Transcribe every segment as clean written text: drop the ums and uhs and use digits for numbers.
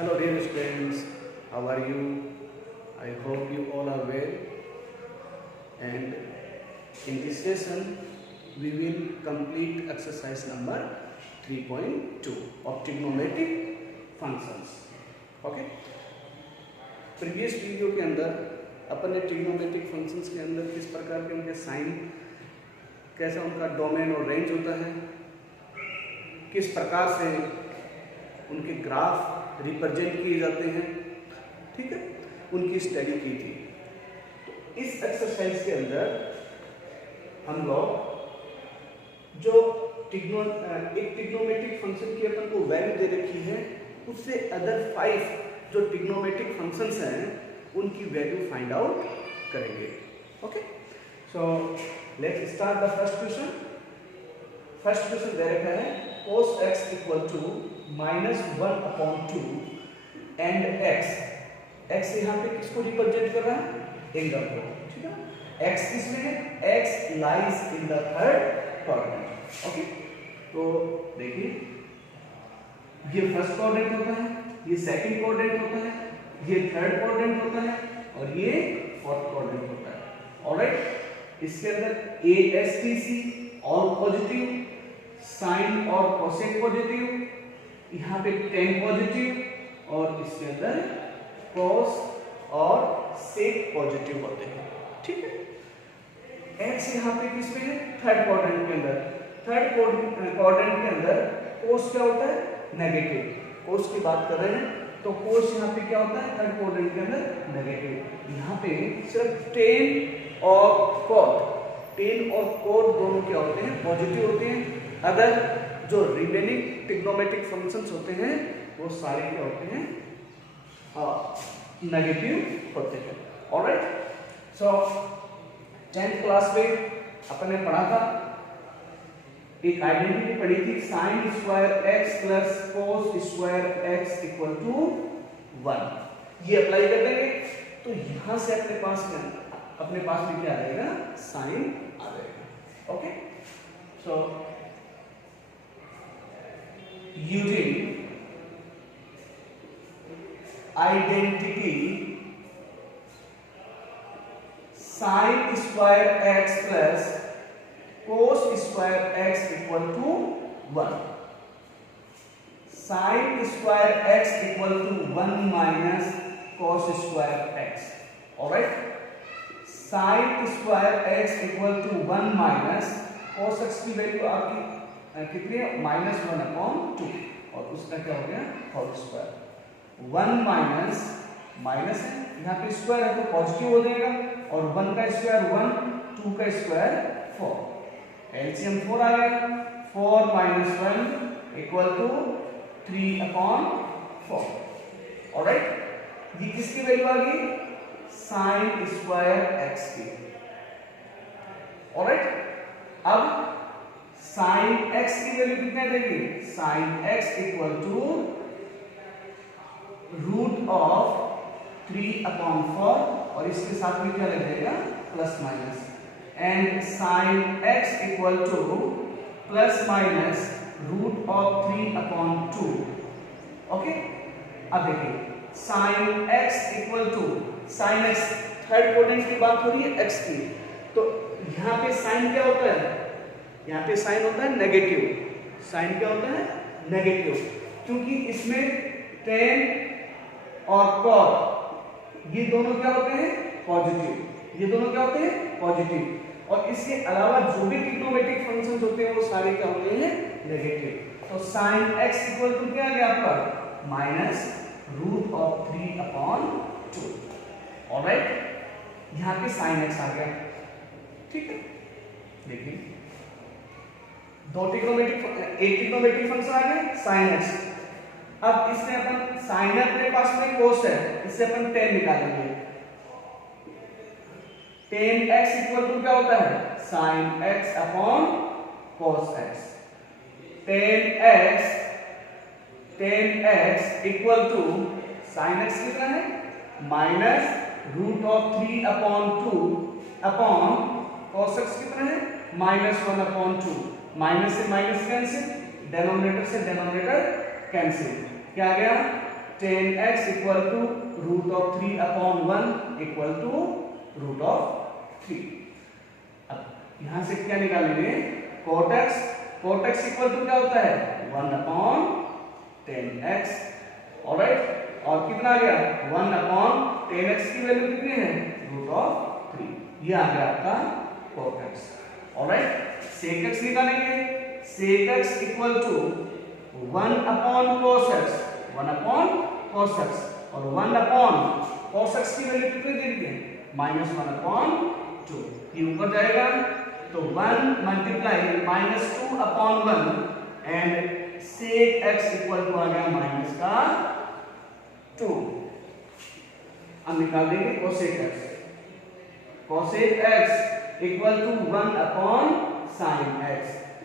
Hello dear students, how are you? I hope you all are well. And in this lesson, we will complete exercise number 3.2 of trigonometric functions. Okay? Previous video के अंदर अपन ने trigonometric functions के अंदर किस प्रकार के उनके sign, कैसा उनका डोमेन और रेंज होता है, किस प्रकार से उनके ग्राफ रिप्रेजेंट किए जाते हैं, ठीक है, उनकी स्टडी की थी। तो इस एक्सरसाइज के अंदर हम लोग जो एक ट्रिग्नोमेट्रिक फंक्शन की अपन को वैल्यू दे रखी है, उससे अदर 5 जो ट्रिग्नोमेट्रिक फंक्शंस हैं उनकी वैल्यू फाइंड आउट करेंगे। Okay, so let's start the first question. First question दे रखा है cos x equal to -1/2 and x यहाँ पे किसको रिप्रेजेंट कर रहा है? एंगल को, ठीक है ना। x किसमें है? x lies in the third quadrant. Okay, तो देखिए ये फर्स्ट क्वाड्रेंट होता है, ये सेकंड क्वाड्रेंट होता है, ये थर्ड क्वाड्रेंट होता है और ये फोर्थ क्वाड्रेंट होता है। ऑलराइट, इसके अंदर a s t c all positive, sine और कोसेक पॉजिटिव, यहाँ पे tan पॉजिटिव और इसके अंदर cos और sec पॉजिटिव होते हैं, ठीक है। x यहाँ पे किसमें है? थर्ड क्वाड्रेंट के अंदर। थर्ड क्वाड्रेंट के अंदर cos क्या होता है? नेगेटिव। cos की बात कर रहे हैं तो cos यहाँ पे क्या होता है? थर्ड क्वाड्रेंट के अंदर नेगेटिव। यहाँ पे सिर्फ tan और cot दोनों क्या होते हैं? पॉजिटिव होते हैं। अगर जो रिमेनिंग ट्रिग्नोमेट्रिक फंक्शंस होते हैं वो सारे क्या होते हैं? नेगेटिव होते हैं। ऑलराइट, सो 10th क्लास में अपन ने पढ़ा था, एक आइडेंटिटी पढ़ी थी, sin square x plus cos square x equal to 1। ये अप्लाई कर देंगे तो यहां से अपने पास में क्या आ जाएगा? sin आ जाएगा। Okay, so using identity sin square x plus cos square x equal to 1, sin square x equal to 1 minus cos square x। alright, sin square x equal to 1 minus cos x की value आपकी कितनी है? -1/2 और उसका क्या हो गया? Whole square. 1 minus है, यहाँ पे स्क्वायर है तो पॉजिटिव हो जाएगा और 1 का स्क्वायर 1, 2 का स्क्वायर 4, एलसीएम 4 आ गया। 4 - 1 इक्वल टू 3/4। ऑलराइट, ये किसकी वैल्यू आ गई? साइन स्क्वायर x की। ऑलराइट, अब साइन x की वैल्यू कितना देंगे? Sine x equal to root of 3/4 और इसके साथ में क्या लग जाएगा? Plus minus, and sine x equal to plus minus root of 3/2। Okay, अब देखिए sine x equal to sine x, third quadrant की बात हो रही है x की, तो यहाँ पे साइन क्या होता है? यहाँ पे साइन होता है नेगेटिव। साइन क्या होता है? नेगेटिव, क्योंकि इसमें tan और cot ये दोनों क्या होते हैं? पॉजिटिव। ये दोनों क्या होते हैं? पॉजिटिव। और इसके अलावा जो भी ट्रिग्नोमेट्रिक फंक्शंस होते हैं वो सारे क्या होते हैं? नेगेटिव। तो साइन x इक्वल टू क्या आ गया आपका? Minus root of 3/2। ऑलराइट, यहाँ पे साइन x आ गया, ठीक है। देखिए एक ट्रिग्नोमेट्रिक फंक्शन आ गया sin x। अब इसमें अपन sin अपने पास में cos है, इससे अपन tan निकालेंगे। tan x इक्वल टू क्या होता है? sin x upon cos x। tan x equal to sin x कितना है? Minus root of 3/2 upon cos x कितना है? -1/2। माइनस से माइनस कैंसिल, डिनोमिनेटर से डिनोमिनेटर कैंसिल, क्या आ गया? 10x equal to root of 3 upon 1 equal to root of 3। अब यहां से क्या निकालेंगे, cot x इक्वल टू क्या होता है 1 अपॉन 10x, ऑलराइट, और कितना आ गया 1 अपॉन 10x की वैल्यू कितनी है रूट ऑफ 3, ये आ गया आपका cot x, alright. sec x निकालेंगे, sec x equal to 1 upon cos x, 1 upon cos x, और 1 अपॉन cos x की वैल्यू कितनी दे दी है -1 अपॉन 2, ये ऊपर जाएगा तो 1 multiply -2 upon 1 and sec x equal to आ गया माइनस का 2। अब निकाल देंगे cosec x, cosec x equal to 1 upon sin x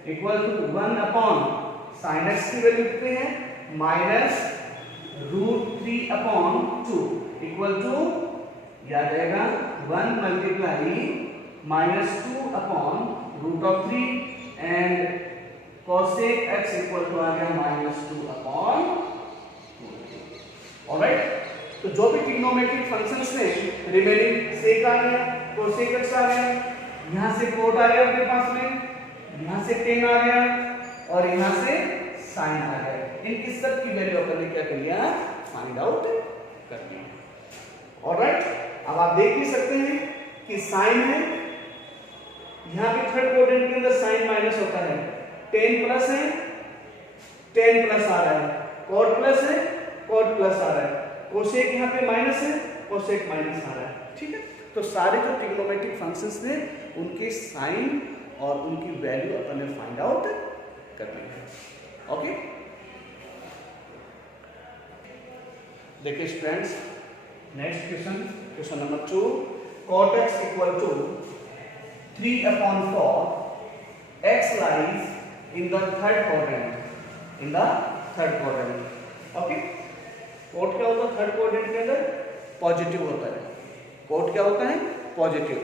equal to 1 upon sin x की वैल्यू कितनी है -√3 अपॉन 2 इक्वल टू याद जाएगा 1 multiply -2 upon √3 and cosec x equal to आ गया -2 अपॉन 2। ऑलराइट, तो जो भी ट्रिग्नोमेट्रिक फंक्शंस में रिमेनिंग sec आ गया, cosec x आ गया, यहां से cot आ गया अपने पास में, यहां से tan आ गया और यहां से sin आ गया, इनकी सब की वैल्यू अपन ने क्या कर लिया फाइंड आउट कर लिया। ऑलराइट, अब आप देख भी सकते हैं कि sin है, यहां पे थर्ड क्वाड्रेंट के अंदर sin माइनस होता है, tan प्लस है, tan प्लस आ रहा है, cot प्लस है, cot प्लस आ रहा है, cosec यहां पे माइनस है, cosec माइनस आ रहा है, ठीक है। तो सारे जो ट्रिग्नोमेट्रिक फंक्शंस थे उनके साइन और उनकी वैल्यू अपन ने फाइंड आउट करनी है। ओके, देखिए students, next question, question number 2, cot x equal to 3 upon 4, x lies in the third quadrant, in the third quadrant. Okay, cot क्या होता है थर्ड क्वाड्रेंट के अंदर पॉजिटिव होता है, cot क्या होता है पॉजिटिव,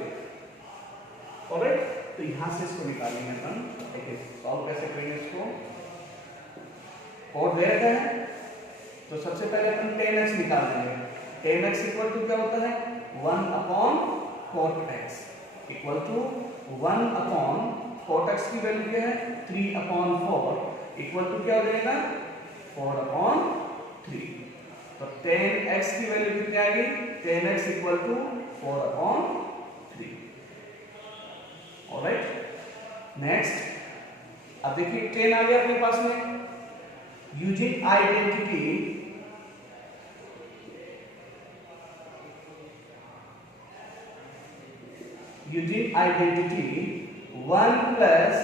ऑलराइट। तो यहां से इसको निकालेंगे अपन, देखिए सॉल्व कैसे करेंगे इसको, cot दे रखा है तो सबसे पहले अपन tan x निकाल देंगे, tan x इक्वल टू क्या होता है 1 upon cot x equal to 1 upon cot x की वैल्यू क्या है 3 अपॉन 4 इक्वल टू क्या हो जाएगा 4 अपॉन 3। तो tan x की वैल्यू कितनी आएगी, tan x equal to 4 upon 3। Alright, next, अब देखिए tan आ गया अपने पास में, using identity using identity 1 plus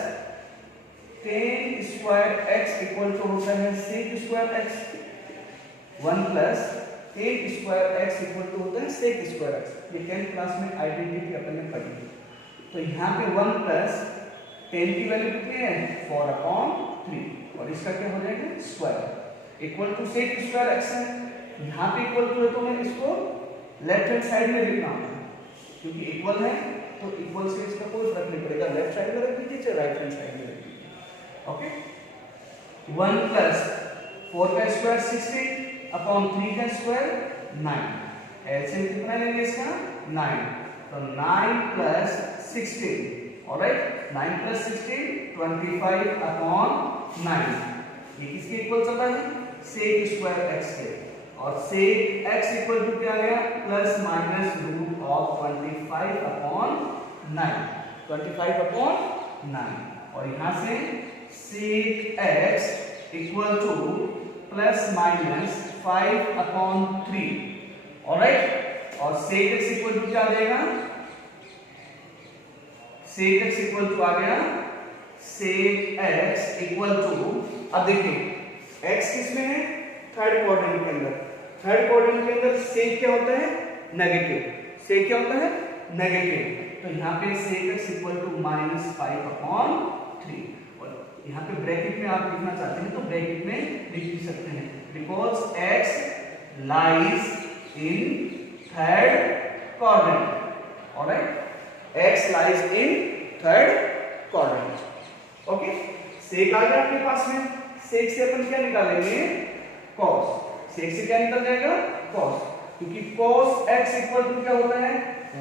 tan square x equal to होता है sec square x, 1 plus tan square x equal to होता है sec square x, ये 10th क्लास में आइडेंटिटी अपन ने पढ़ी है। तो यहाँ पे 1 plus tan की वैल्यू कितनी है 4 अपॉन 3 और इसका क्या हो जाएगा square equal to sec square x है, यहाँ पे इक्वल टू है तो मैं इसको लेफ्ट हैंड साइड में लिखना है, क्योंकि इक्वल है तो इक्वल से इसका कोई फर्क नहीं पड़ेगा, लेफ्ट साइड में रख दीजिए चाहे राइट हैंड साइड में रख दीजिए। ओके, 1 प्लस 4 का स्क्वायर 16 अपॉन 3 का स्क्वायर 9, एलसीएम कितना लेंगे इसका 9, तो 9 प्लस 16, ऑलराइट, 9 प्लस 16 25 अपॉन 9, ये किसके इक्वल चलता है sec स्क्वायर x के, और sec x इक्वल टू क्या आ गया plus minus root of 25 upon 9, 25 upon 9, और यहां से sec x equal to plus minus 5 upon 3, alright, और sec x इक्वल टू क्या आ जाएगा, sec x इक्वल टू आ गया sec x इक्वल टू, अब देखिए x किसमें है थर्ड क्वाड्रेंट के अंदर, थर्ड क्वाड्रेंट के अंदर sec क्या होता है नेगेटिव, sec क्या होता है नेगेटिव, तो यहाँ पे sec x equal to -5 upon 3, और यहाँ पे ब्रैकेट में आप लिखना चाहते हैं तो ब्रैकेट में लिख भी सकते हैं, because x lies in third quadrant, alright, x lies in third quadrant. Okay, sec आ गया आपके पास में, sec से अपन क्या निकालेंगे cos, सेक से क्या निकल जाएगा cos, क्योंकि cos x इक्वल टू क्या होता है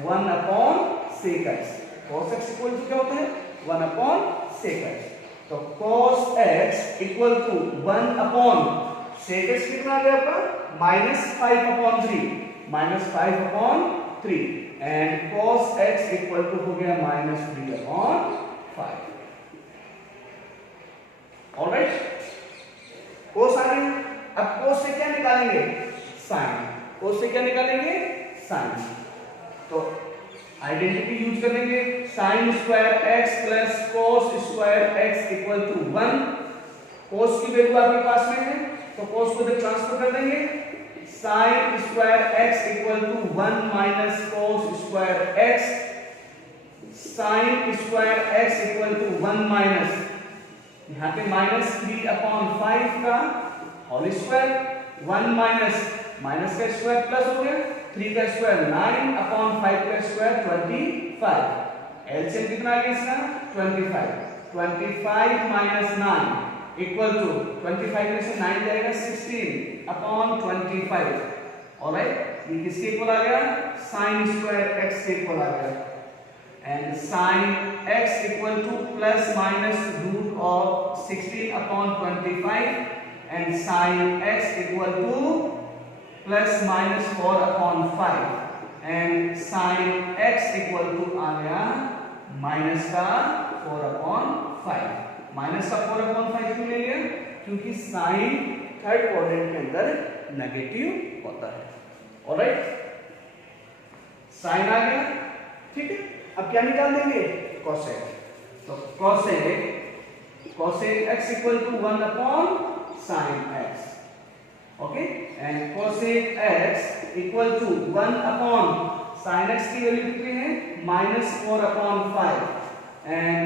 1 upon sec x। cos x equal to क्या होता है 1 अपॉन sec x। तो cos x equal to 1 upon sec x कितना आ गया आपका -5 upon 3, -5 upon 3 and cos x equal to हो गया -3 अपॉन 5। ऑलराइट, cos आ गया। अब cos से क्या निकालेंगे sin, cos से क्या निकालेंगे sin। तो आइडेंटिटी यूज करेंगे sin square x plus cos square x equal to 1। cos की वैल्यू आपके पास में है तो cos को इधर ट्रांसफर कर देंगे, sin square x equal to 1 minus cos square x, sin square x equal to 1 minus यहाँ पे -3 अपॉन 5 का होल स्क्वायर, 1 माइनस का स्क्वायर प्लस हो गया, 3 का स्क्वायर 9 अपॉन 5 का स्क्वायर 25। एलसीएम कितना आ गया इसका 25 माइनस 9 इक्वल टू 25 में से 9 जाएगा 16 अपॉन 25। ऑलराइट, ये किसके इक्वल आ गया sin स्क्वायर x के इक्वल आ गया and sin x equal to plus minus root of 16 upon 25 and sin x equal to plus minus 4 upon 5 and sin x equal to आ गया माइनस का 4 अपॉन 5। माइनस का 4 upon 5 क्यों ले लिया, क्योंकि sin थर्ड क्वाड्रेंट के अंदर नेगेटिव होता है। ऑलराइट, sin आ गया, ठीक है। अब क्या निकाल देंगे cosec, तो cosec x equal to 1 upon sin x, okay, and cosec x equal to 1 upon sin x की वैल्यू कितनी है -4 upon 5 and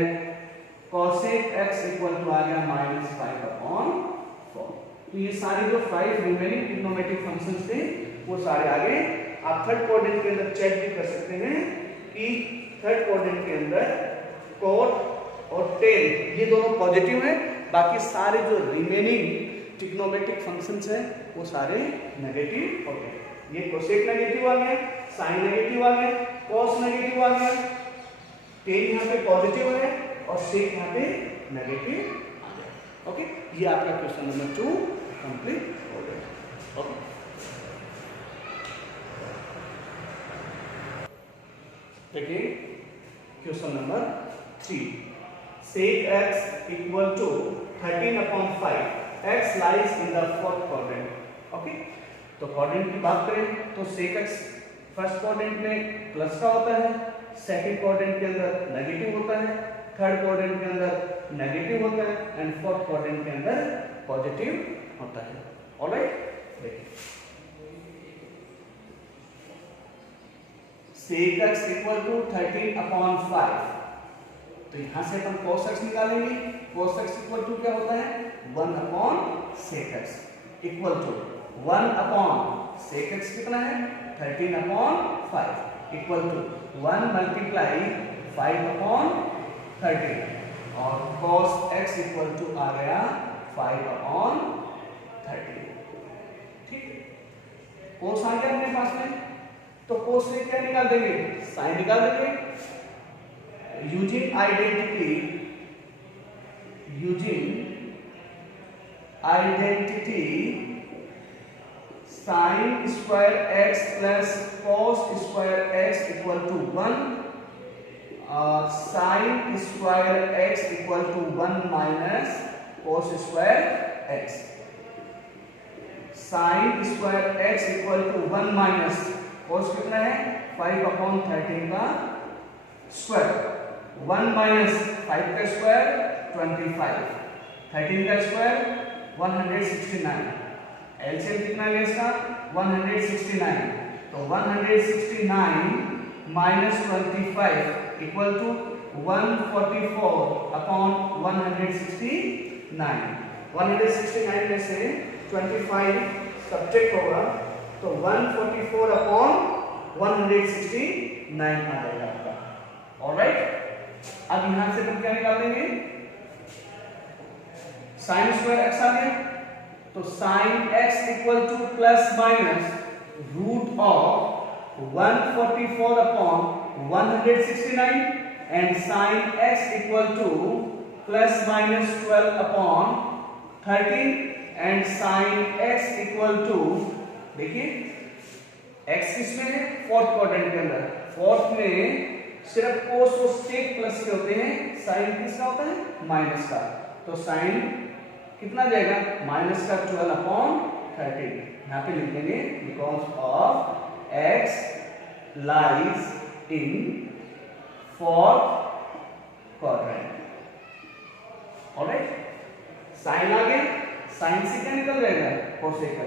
cosec x equal to आ गया -5 अपॉन 4। तो ये सारे जो 5 रिमेनिंग ट्रिग्नोमेट्रिक फंक्शंस थे वो सारे आगे आप थर्ड क्वाड्रेंट के अंदर चेक भी कर सकते हैं कि थर्ड क्वाड्रेंट के अंदर cot और tan ये दोनों पॉजिटिव हैं, बाकी सारे जो रिमेनिंग ट्रिग्नोमेट्रिक फंक्शंस हैं वो सारे नेगेटिव हो गए। ये cosec नेगेटिव आ गया, sin नेगेटिव आ गया, cos नेगेटिव आ गया, tan यहाँ पे पॉजिटिव है और sec यहाँ पे नेगेटिव आ गया। ओके, ये आपका क्वेश्चन नंबर 2 कंप्लीट हो गया। ओके, देखिए question number 3, sec x equal to 13 upon 5, x lies in the fourth quadrant. Okay, तो क्वाड्रेंट की बात करें तो sec x फर्स्ट क्वाड्रेंट में प्लस का होता है, सेकंड क्वाड्रेंट के अंदर नेगेटिव होता है, थर्ड क्वाड्रेंट के अंदर नेगेटिव होता है एंड फोर्थ क्वाड्रेंट के अंदर पॉजिटिव होता है। ऑलराइट, देखिए sec x equal to 13 upon 5, तो यहां से अपन cos x निकालेंगे। cos x इक्वल टू क्या होता है 1 upon sec x equal to 1 upon sec x कितना है 13 upon 5 equal to 1 multiply 5 upon 13 और cos x इक्वल टू आ गया 5 अपॉन 13। ठीक है, cos आ गया अपने पास में, तो cos से क्या निकाल देंगे sin निकाल देंगे। Using identity sin square x plus cos square x equal to 1 और sin square x equal to 1 minus cos square x। sin square x equal to 1 minus cos कितना है 5 अपॉन 13 का स्क्वायर, 1 माइनस 5 का square 25, 13 का square 169। LCM कितना है इसका 169, तो 169 माइनस 25 इक्वल टू 144 अपॉन 169। 169 में से 25 सब्जेक्ट होगा तो 144 अपॉन 169 आ जाएगा आपका। ऑलराइट, अब यहां से हम क्या निकाल देंगे sin स्क्वायर x आ गया तो sine x equal to plus minus root of 144 upon 169 and sine x equal to plus minus 12 upon 13 and sine x equal to, देखिए x किसमें है, फोर्थ क्वाड्रेंट के अंदर, फोर्थ में सिर्फ कोस और सेक प्लस के होते हैं, साइन किसका होता है, माइनस का। तो साइन कितना जाएगा, माइनस का 12 अपॉन 13, यहाँ पे लिख देंगे because of x lies in fourth quadrant. Alright, sine आ गया, साइन से क्या निकल जाएगा, कोसेक x,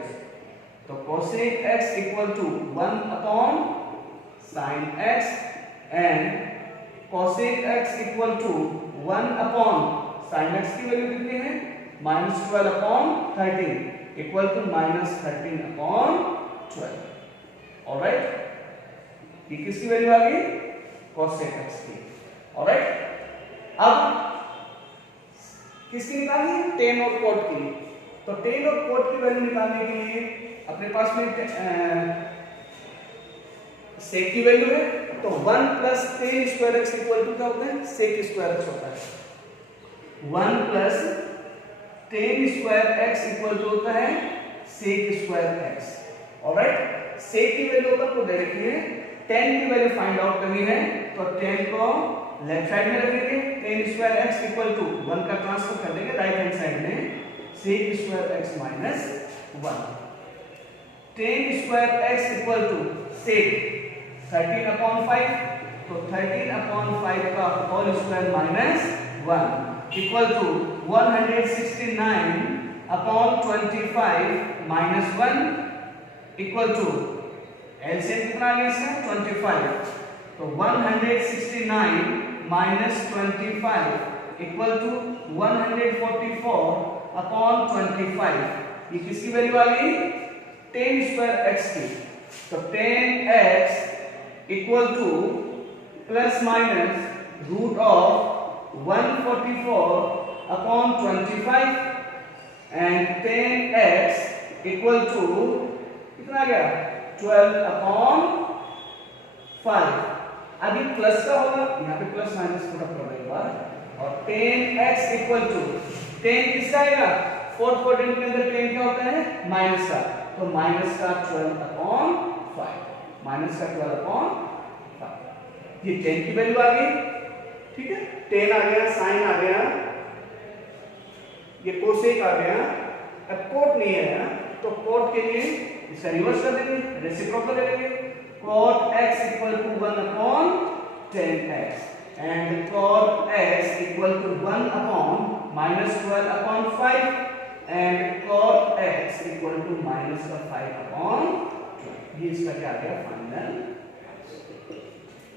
तो cosec x equal to 1 upon sine x and cosec x equal to 1 upon sine x की वैल्यू कितनी है, minus 12 upon 13 equal to minus 13 upon 12। Alright, ये किसकी वैल्यू आ गई, कोसेक x की। ऑलराइट, अब किसकी निकालनी है, टेन और कोट की। तो टेन और कोट की वैल्यू निकालने के लिए अपने पास में सेक की वैल्यू है, तो 1 plus tan square x equal to क्या होता है, सेक स्क्वायर एक्स होता है। 1 plus tan square x equal to होता है sec square x. Alright, sec की वैल्यू अपन को दे रखी है, 10 की वैल्यू फाइंड आउट करनी है, तो 10 को लेफ्ट साइड में रखेंगे, tan square x equal to 1 का ट्रांसफर कर देंगे राइट हैंड साइड में, sec square x minus 1, tan square x equal to sec 13 upon 5, तो 13 अपॉन 5 का whole square minus 1 equal to 169 upon 25 minus 1 equal to LCM कितना आ गया इसका, 25, तो 169 माइनस 25 इक्वल टू 144 अपॉन 25, ये किसकी वैल्यू आ गई, टेन स्क्वायर एक्स की। तो 10x equal to plus minus root of 144 upon 25 and 10x equal to कितना आ गया, 12 अपॉन 5। अभी प्लस का होगा, यहाँ पे प्लस माइनस थोड़ा प्रॉब्लम एक बार, और 10x इक्वल टू 10 किसका आएगा, फोर्थ क्वाड्रेंट के अंदर 10 क्या होता है, माइनस का, तो माइनस का 12 अपॉन 5, माइनस का 12 अपॉन 5, ये 10 की वैल्यू आ गई। ठीक है, 10 आ गया, साइन आ गया, ये कोसेक आ गया, अब कोट नहीं है, तो कोट के लिए इसका रिवर्स कर देंगे, रेसिप्रोकल ले लेंगे, cot x equal to 1 upon 10x and cot x equal to 1 upon minus 12 upon 5 and cot x equal to minus का 5 अपॉन 12, ये इसका क्या आ गया फाइनल।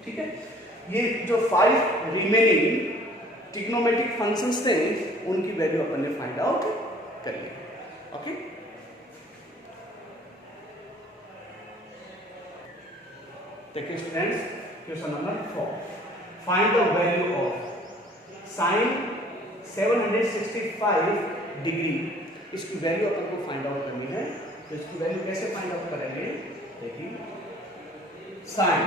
ठीक है, ये जो 5 रिमेनिंग ट्रिग्नोमेट्रिक फंक्शंस थे उनकी वैल्यू अपन ने फाइंड आउट कर ली। ओके, देखिए students, question number 4, find the value of sine 765 degree. इसकी वैल्यू अपन को फाइंड आउट करनी है, तो इसकी वैल्यू कैसे फाइंड आउट करेंगे, देखिए साइन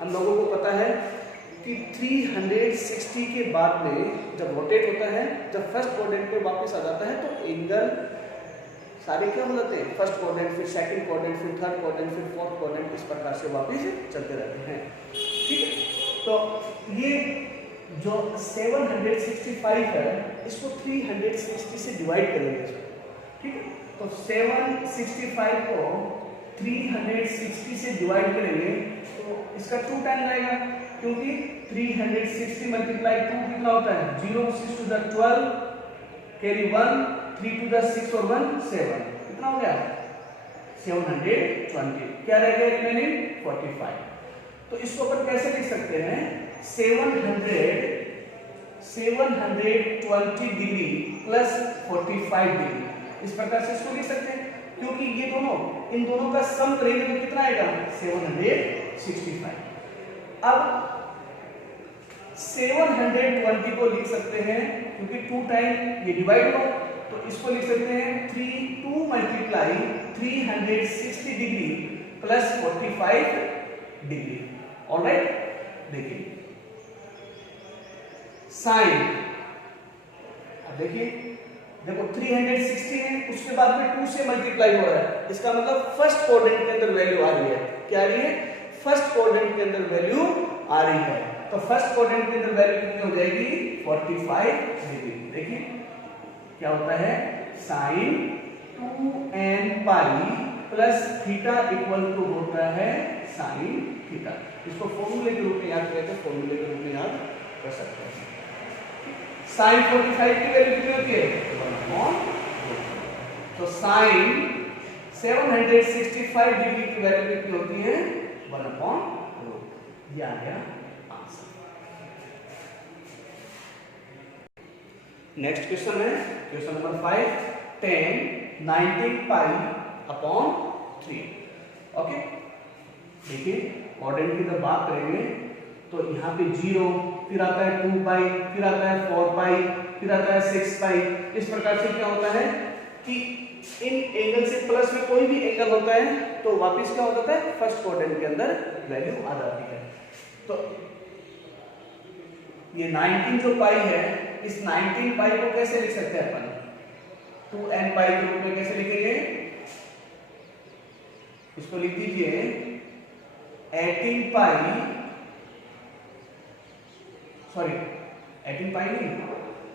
हम लोगों को पता है कि 360 के बाद में जब रोटेट होता है, जब फर्स्ट क्वाड्रेंट पे वापस आ जाता है, तो एंगल सारे क्या हो जाते हैं, फर्स्ट क्वाड्रेंट, फिर सेकंड क्वाड्रेंट, फिर थर्ड क्वाड्रेंट, फिर फोर्थ क्वाड्रेंट, इस प्रकार से वापस चलते रहते हैं। ठीक है, तो ये जो 765 है इसको 360 से डिवाइड करेंगे। ठीक है, तो 765 को 360 से डिवाइड करेंगे तो इसका 2 टाइम आएगा, क्योंकि 360 मल्टीप्लाई 2 कितना होता है, 0 6 to the 12 carry 1 3 to the 6 और 1 7, कितना हो गया 720, क्या रह गया रिमेनिंग 45। तो इसको अपन कैसे लिख सकते हैं, 720 डिग्री प्लस 45 डिग्री, इस प्रकार से इसको लिख सकते हैं, क्योंकि ये दोनों इन दोनों का सम करेंगे तो कितना आएगा 765। अब 720 को लिख सकते हैं क्योंकि 2 टाइम ये डिवाइड हो, तो इसको लिख सकते हैं 2 multiply 360 degree plus 45 degree. Alright, देखिए साइन, अब देखिए देखो 360 है, उसके बाद में 2 से मल्टीप्लाई हो रहा है, इसका मतलब फर्स्ट क्वाड्रेंट के अंदर वैल्यू आ रही है। क्या आ रही है? फर्स्ट क्वाड्रेंट के अंदर वैल्यू आ रही है। तो फर्स्ट क्वाड्रेंट के अंदर वैल्यू कितनी हो जाएगी? 45 डिग्री। देखिए क्या होता है, sine 2n pi plus theta equal to होता है साइन थीटा। इसको फॉर्मूले के रूप में याद करते हैं, फॉर्मूले के रूप में याद कर सकते हैं। साइन 45 की वैल्यू कितनी होती है? 1/2। तो साइन 765 डिग्री की वैल्यू कितनी होती है? 1/2। ये आ गया आंसर। नेक्स्ट क्वेश्चन है क्वेश्चन नंबर 5, 10 19 पाई अपॉन 3। ओके, देखिए क्वाड्रेंट की जब बात करेंगे तो यहाँ पे 0, फिर आता है 2 पाई, फिर आता है 4 पाई, फिर आता है 6 पाई। इस प्रकार से क्या होता है कि इन एंगल से प्लस में कोई भी एंगल होता है तो वापस क्या हो जाता है, फर्स्ट क्वाड्रेंट के अंदर वैल्यू आ जाती है। तो ये 19 जो पाई है, इस 19 पाई को कैसे लिख सकते हैं अपन? 2n पाई के रूप में कैसे लिखेंगे? इसको लिख दीजिए 18 पाई, सॉरी 18 पाई नहीं,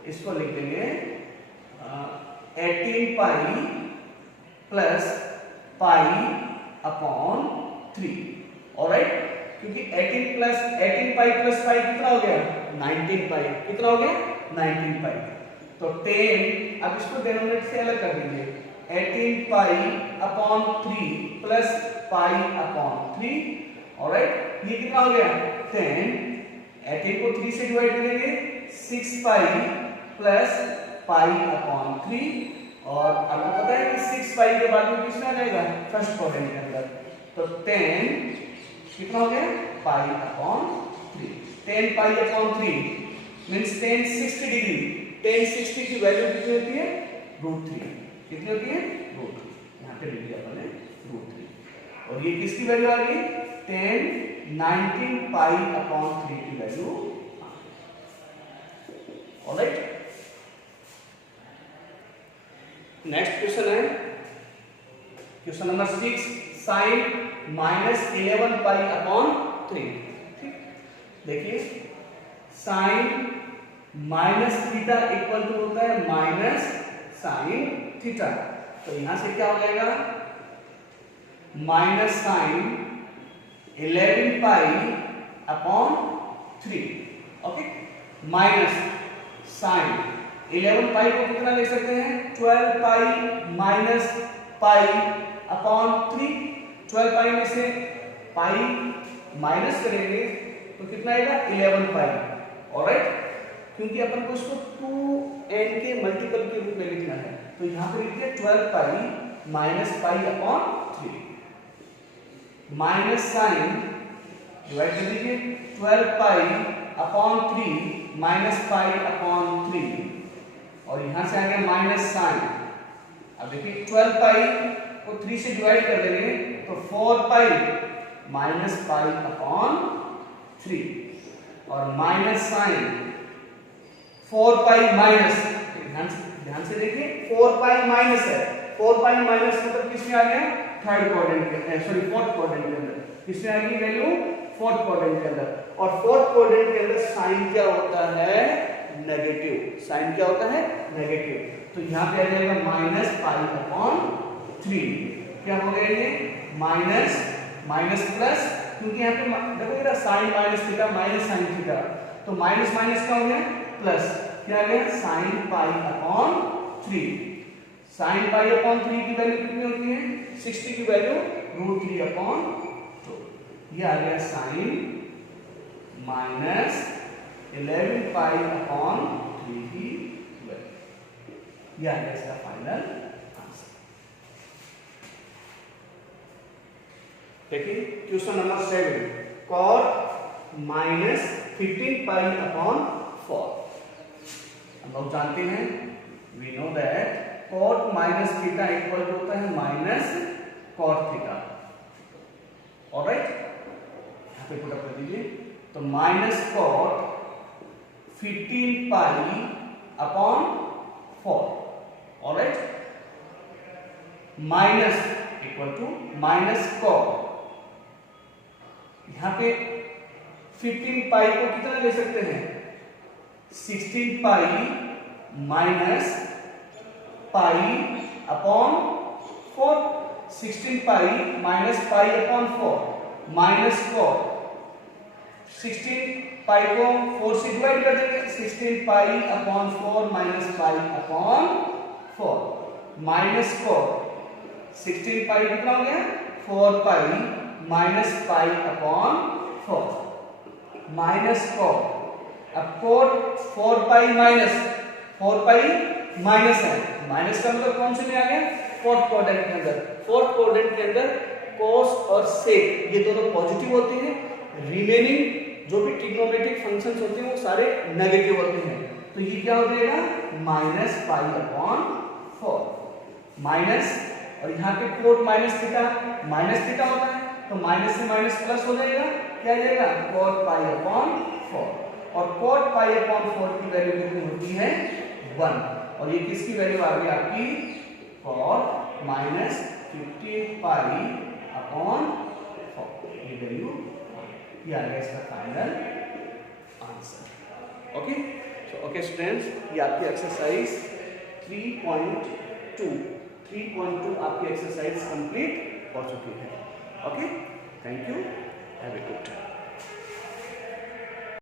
इसको लिख देंगे 18 pi plus pi upon 3। Alright, क्योंकि 18 पाई प्लस पाई कितना हो गया? 19 पाई। कितना हो गया? 19 पाई। तो 10, अब इसको डिनोमिनेटर से अलग कर दीजिए, 18 पाई upon 3 plus pi upon 3। Alright, ये कितना हो गया? 10। 18 को 3 से डिवाइड करेंगे, 6 पाई प्लस पाई अपॉन 3। और आपको पता है कि 6 पाई के बाद में किसमें आ जाएगा? फर्स्ट क्वाड्रेंट के अंदर। तो 10 कितना हो गया? पाई अपॉन 3। 10 पाई अपॉन 3 मींस 10 60 डिग्री। 10 60 की वैल्यू कितनी होती है? √3। कितनी होती है? √3। यहाँ पे लिख दिया अपने √3। और ये किसकी वैल्यू आ गई? 10 19 पाई अपॉन 3 की वैल्यू। ऑलराइट, नेक्स्ट क्वेश्चन है question number 6, sine -11 pi upon 3। ठीक, देखिए sine minus theta equal to होता है माइनस साइन थीटा। तो यहां से क्या हो जाएगा? Minus sine 11 pi upon 3। Okay, minus sine 11 pi को कितना ले सकते हैं? 12 पाई माइनस पाई अपॉन 3। 12 पाई में से पाई माइनस करेंगे तो कितना आएगा? 11 पाई। ऑलराइट, क्योंकि अपन को इसको 2n के मल्टीपल के रूप में लिखना है, तो यहां पे लिखिए 12 pi minus pi upon 3। Minus sine divide कर दीजिए 12 pi upon 3 minus pi upon 3, और यहां से आ गया माइनस साइन। अब देखिए 12 पाई को 3 से डिवाइड कर देंगे तो 4 पाई माइनस पाई अपॉन 3, और माइनस साइन 4 पाई माइनस, ध्यान से देखिए 4 पाई माइनस है, 4 पाई माइनस मतलब किसमें आ गया? थर्ड क्वाड्रेंट के, सॉरी फोर्थ क्वाड्रेंट के अंदर। किसमें आएगी वैल्यू? फोर्थ क्वाड्रेंट के अंदर। और फोर्थ क्वाड्रेंट के अंदर साइन क्या होता है? नेगेटिव। साइन क्या होता है? नेगेटिव। तो यहाँ पे आ जाएगा माइनस पाई अपॉन 3। क्या हो गया ये? माइनस माइनस प्लस, क्योंकि यहाँ पे देखो ये sine minus theta minus sine theta, तो माइनस माइनस क्या हो गया? प्लस। क्या आ गया? Sine pi upon 3। Sine pi upon 3 की वैल्यू कितनी होती है? 60 की वैल्यू √3 अपॉन 2। ये आ गया साइन माइनस 11 पाई अपॉन 3 की वैल्यू। ये आ गया इसका फाइनल आंसर। देखिए question number 7, cot -15 pi upon 4। हम लोग जानते हैं we know that cot minus theta equal to होता है माइनस cot थीटा। ऑलराइट, यहाँ पे पुट अप कर दीजिए। तो minus cot 15 pi upon 4। Alright, minus equal to minus cot, यहाँ पे 15 पाई को कितना ले सकते हैं 16 पाई माइनस पाई अपॉन 4। 16 पाई minus pi upon 4 minus cot 16 पाई को 4 से डिवाइड कर देंगे। 16 पाई upon 4 minus pi upon 4 minus cot 16 पाई कितना हो गया 4 पाई minus pi upon 4 minus cot। अब cot 4 pi minus 4 pi minus है, माइनस का मतलब कौन से में आ गया फोर्थ क्वाड्रेंट के अंदर। फोर्थ क्वाड्रेंट के अंदर cos और sec ये दोनों पॉजिटिव होते हैं, रिमेनिंग जो भी ट्रिग्नोमेट्रिक फंक्शंस होते हैं वो सारे नेगेटिव होते हैं। तो ये क्या हो जाएगा माइनस पाई अपॉन 4 माइनस, और यहाँ पे cot माइनस थीटा होता है तो माइनस से माइनस प्लस हो जाएगा, क्या आ जाएगा cot पाई अपॉन 4। और cot पाई अपॉन 4 की वैल्यू कितनी होती है 1, और ये किसकी वैल्यू आ गई आपकी cot माइनस 15 पाई अपॉन 4। ये वैल्यू ये आ गया इसका final answer. Okay, so okay students, ये आपकी एक्सरसाइज 3.2 आपकी एक्सरसाइज कंप्लीट हो चुकी है। Okay, thank you, have a good time.